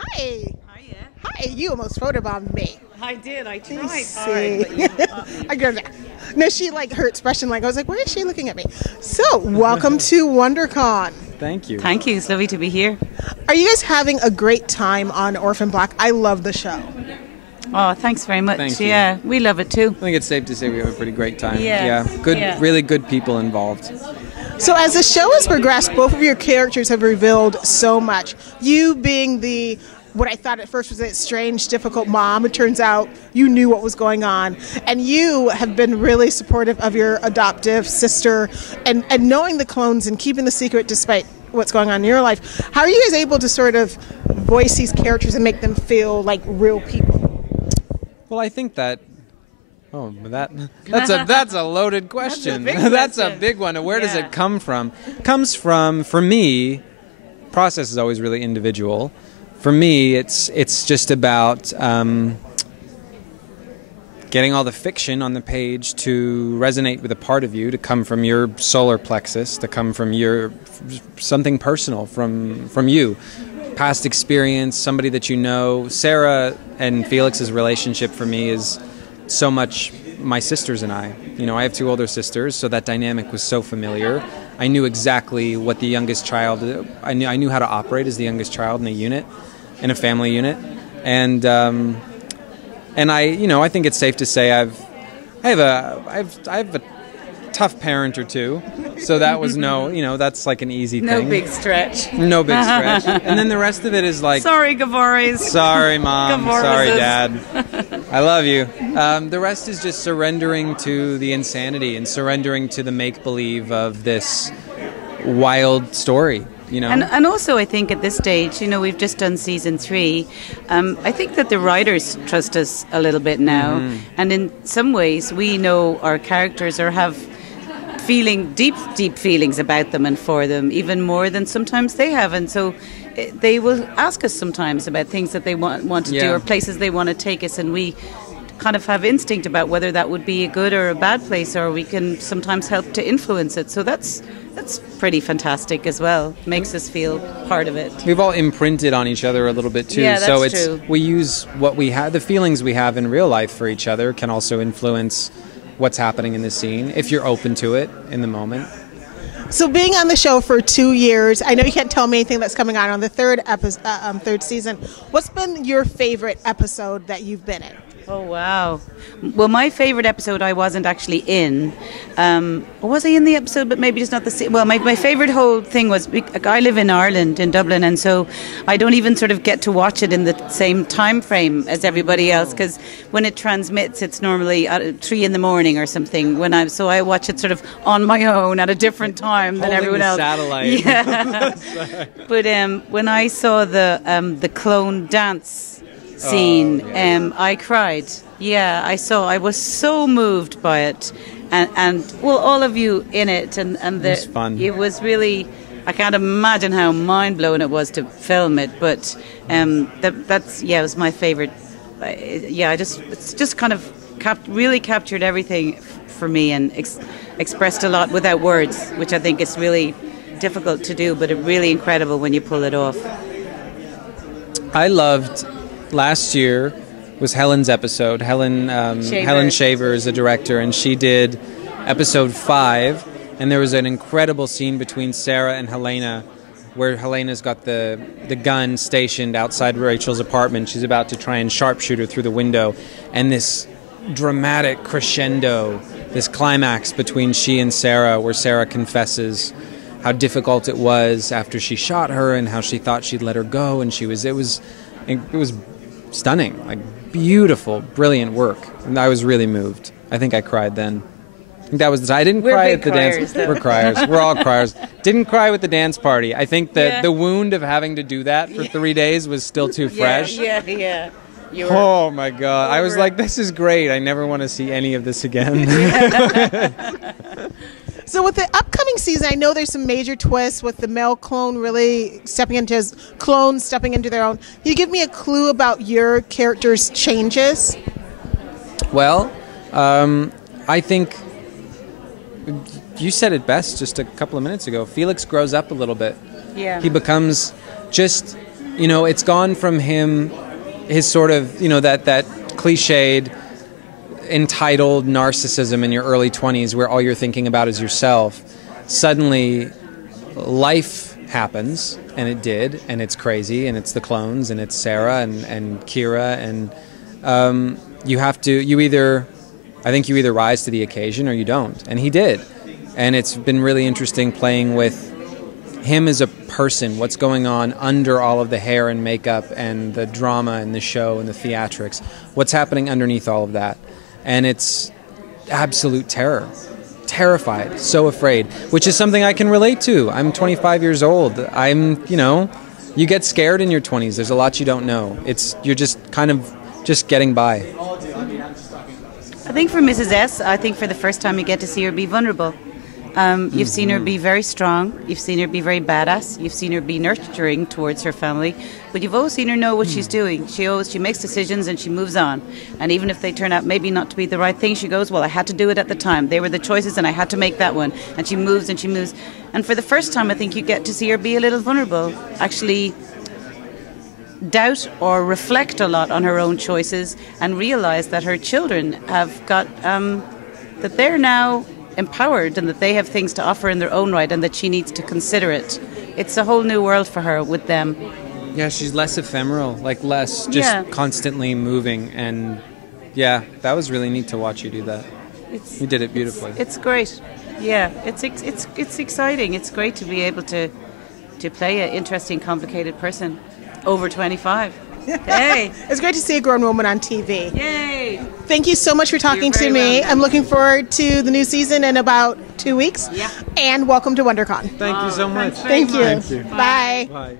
Hi. Hiya. Hi, you almost photobombed me. I did. I tried See. hard, but you caught me. I go, no, she like her expression, like I was like, why is she looking at me? So, welcome to Wondercon. Thank you. Thank you. It's lovely to be here. Are you guys having a great time on Orphan Black? I love the show. Oh, thanks very much. Thank you. Yeah, we love it too. I think it's safe to say we have a pretty great time. Yeah. Good, Yeah. really good people involved. So as the show has progressed, both of your characters have revealed so much. You being the, what I thought at first was a strange, difficult mom, it turns out you knew what was going on. And you have been really supportive of your adoptive sister and knowing the clones and keeping the secret despite what's going on in your life. How are you guys able to sort of voice these characters and make them feel like real people? Well, I think that. Oh, that's a loaded question. That's a big one. Where does it come from? Comes from, for me, process is always really individual. For me, it's just about getting all the fiction on the page to resonate with a part of you, to come from your solar plexus, to come from your something personal from you. Past experience, somebody that you know. Sarah and Felix's relationship for me is so much my sisters and I. You know, I have two older sisters, so that dynamic was so familiar. I knew exactly what the youngest child. I knew how to operate as the youngest child in a unit, in a family unit, and I think it's safe to say I have a tough parent or two, so that was that's like an easy thing. No big stretch. No big stretch. And then the rest of it is like, Sorry, Gavaris. sorry, Mom. Gavarises. Sorry, Dad. I love you. The rest is just surrendering to the insanity and surrendering to the make-believe of this wild story. You know? And also, I think at this stage, we've just done season 3. I think that the writers trust us a little bit now, and in some ways, we know our characters have deep feelings about them and for them, even more than sometimes they have, and so they will ask us sometimes about things that they want to do or places they want to take us, and we kind of have instinct about whether that would be a good or a bad place, or we can sometimes help to influence it. So that's pretty fantastic as well. Makes us feel part of it. We've all imprinted on each other a little bit too. Yeah, that's so it's true. We use what we have, the feelings we have in real life for each other can also influence what's happening in the scene if you're open to it in the moment. So being on the show for 2 years, I know you can't tell me anything that's coming on the third season. What's been your favorite episode that you've been in? Oh, wow. Well, my favourite episode I wasn't actually in. Was I in the episode, but maybe just not the... Well, my favourite whole thing was... I live in Ireland, in Dublin, and so I don't even sort of get to watch it in the same time frame as everybody else, because when it transmits, it's normally at 3 in the morning or something. So I watch it sort of on my own at a different time than everyone else. Satellite. Yeah. But when I saw the clone dance scene, I cried. Yeah, I was so moved by it, and well, all of you in it, and it was fun. It was really, I can't imagine how mind blowing it was to film it, but it was my favorite. It's just kind of really captured everything for me and expressed a lot without words, which I think is really difficult to do, but really incredible when you pull it off. I loved. Last year was Helen's episode. Helen Shaver is a director, and she did episode 5, and there was an incredible scene between Sarah and Helena where Helena's got the gun stationed outside Rachel's apartment. She's about to try and sharpshoot her through the window, and this dramatic crescendo, this climax between she and Sarah, where Sarah confesses how difficult it was after she shot her and how she thought she'd let her go, and it was stunning, like beautiful, brilliant work. And I was really moved. I think I cried then. I think that was the time. I didn't cry at the dance. Though. We're criers. We're all criers. Didn't cry with the dance party. I think that the wound of having to do that for 3 days was still too fresh. Yeah. Oh my God. I was like, this is great. I never want to see any of this again. So with the upcoming season, I know there's some major twists with the male clone really stepping into their own. Can you give me a clue about your character's changes? Well, I think you said it best just a couple of minutes ago. Felix grows up a little bit. Yeah. He becomes just it's gone from him, his sort of, that cliched, entitled narcissism in your early 20s where all you're thinking about is yourself. Suddenly, life happens, and it did, and it's crazy, and it's the clones, and it's Sarah and Kira, and I think you either rise to the occasion or you don't, and he did. And it's been really interesting playing with him as a person, what's going on under all of the hair and makeup and the drama and the show and the theatrics, what's happening underneath all of that. And it's absolute terror. Terrified, so afraid, which is something I can relate to. I'm 25 years old. You get scared in your 20s. There's a lot you don't know. You're just kind of just getting by. I think for Mrs. S, I think for the first time you get to see her be vulnerable. You've seen her be very strong. You've seen her be very badass. You've seen her be nurturing towards her family. But you've always seen her know what she's doing. She makes decisions and she moves on. And even if they turn out maybe not to be the right thing, she goes, well, I had to do it at the time. They were the choices and I had to make that one. And she moves and she moves. And for the first time, I think you get to see her be a little vulnerable. Actually doubt or reflect a lot on her own choices and realize that her children have got, that they're now empowered and that they have things to offer in their own right and that she needs to consider it. It's a whole new world for her with them. Yeah, she's less ephemeral, less just constantly moving. And yeah, that was really neat to watch you do that. You did it beautifully. It's great. Yeah, it's exciting. It's great to be able to play an interesting, complicated person over 25. Hey. It's great to see a grown woman on TV. Yay! Thank you so much for talking to me. I'm looking forward to the new season in about 2 weeks. Yeah. And welcome to Wondercon. Thank you so much. Thank you. Thank you. Bye. Bye.